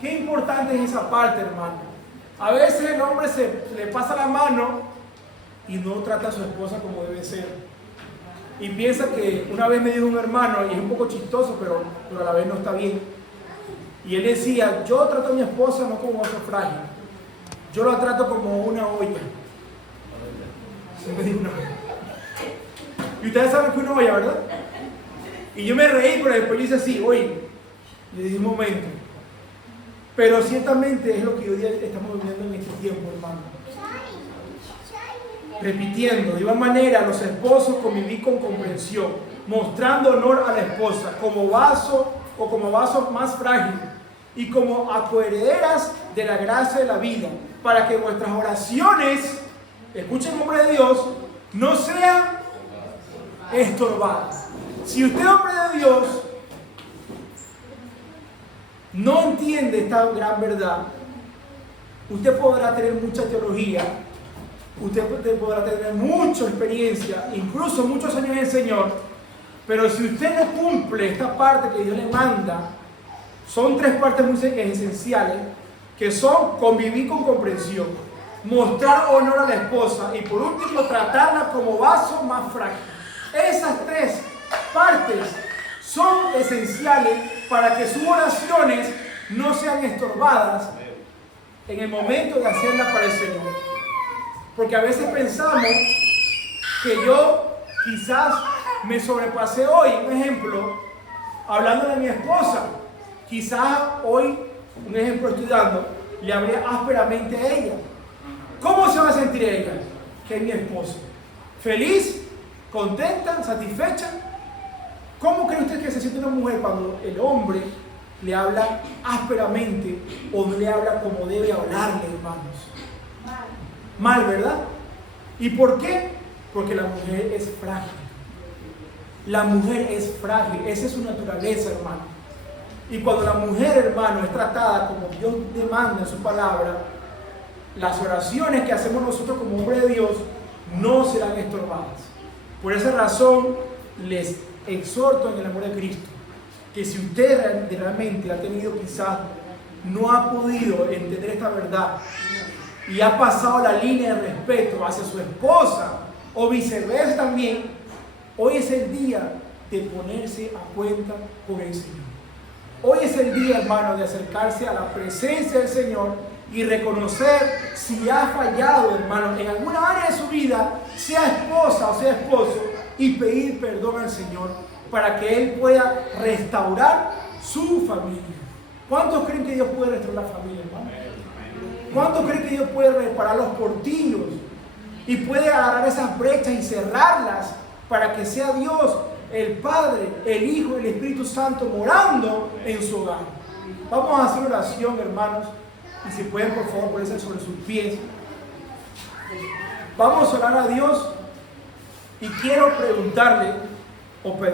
Qué importante es esa parte, hermano. A veces el hombre le pasa la mano y no trata a su esposa como debe ser. Y piensa que, una vez me dijo un hermano, y es un poco chistoso, pero a la vez no está bien. Y él decía, yo trato a mi esposa no como vaso frágil, yo la trato como una olla. Se me dijo una olla. Y ustedes saben que una olla, ¿verdad? Y yo me reí, pero después le hice así, oye, le dije un momento. Pero ciertamente es lo que hoy día estamos viviendo en este tiempo, hermano. Repitiendo, de igual manera, los esposos conviví con comprensión, mostrando honor a la esposa como vaso o como vaso más frágil y como coherederas de la gracia de la vida, para que vuestras oraciones, escuchen el nombre de Dios, no sean estorbadas. Si usted, hombre de Dios, no entiende esta gran verdad, usted podrá tener mucha teología, usted podrá tener mucha experiencia, incluso muchos años en el Señor, pero si usted no cumple esta parte que Dios le manda, son tres partes muy esenciales, que son convivir con comprensión, mostrar honor a la esposa y por último tratarla como vaso más frágil. Esas tres partes son esenciales para que sus oraciones no sean estorbadas en el momento de hacerlas para el Señor. Porque a veces pensamos que yo quizás me sobrepasé hoy, un ejemplo, hablando de mi esposa, quizás hoy, un ejemplo estoy dando, le hablé ásperamente a ella. ¿Cómo se va a sentir ella? Que es mi esposa. ¿Feliz? ¿Contenta? ¿Satisfecha? ¿Cómo cree usted que se siente una mujer cuando el hombre le habla ásperamente o no le habla como debe hablarle, hermanos? Mal, ¿verdad? ¿Y por qué? Porque la mujer es frágil. La mujer es frágil, esa es su naturaleza, hermano. Y cuando la mujer, hermano, es tratada como Dios demanda en su palabra, las oraciones que hacemos nosotros como hombres de Dios no serán estorbadas. Por esa razón, les exhorto en el amor de Cristo, que si usted realmente ha tenido quizás, no ha podido entender esta verdad y ha pasado la línea de respeto hacia su esposa o viceversa también, hoy es el día de ponerse a cuenta con el Señor. Hoy es el día, hermano, de acercarse a la presencia del Señor y reconocer si ha fallado, hermano, en alguna área de su vida, sea esposa o sea esposo, y pedir perdón al Señor para que Él pueda restaurar su familia. ¿Cuántos creen que Dios puede restaurar la familia, hermano? ¿Cuántos creen que Dios puede reparar los portillos y puede agarrar esas brechas y cerrarlas para que sea Dios, el Padre, el Hijo y el Espíritu Santo morando en su hogar? Vamos a hacer oración, hermanos, y si pueden, por favor, ponerse sobre sus pies. Vamos a orar a Dios y quiero preguntarle o pedirle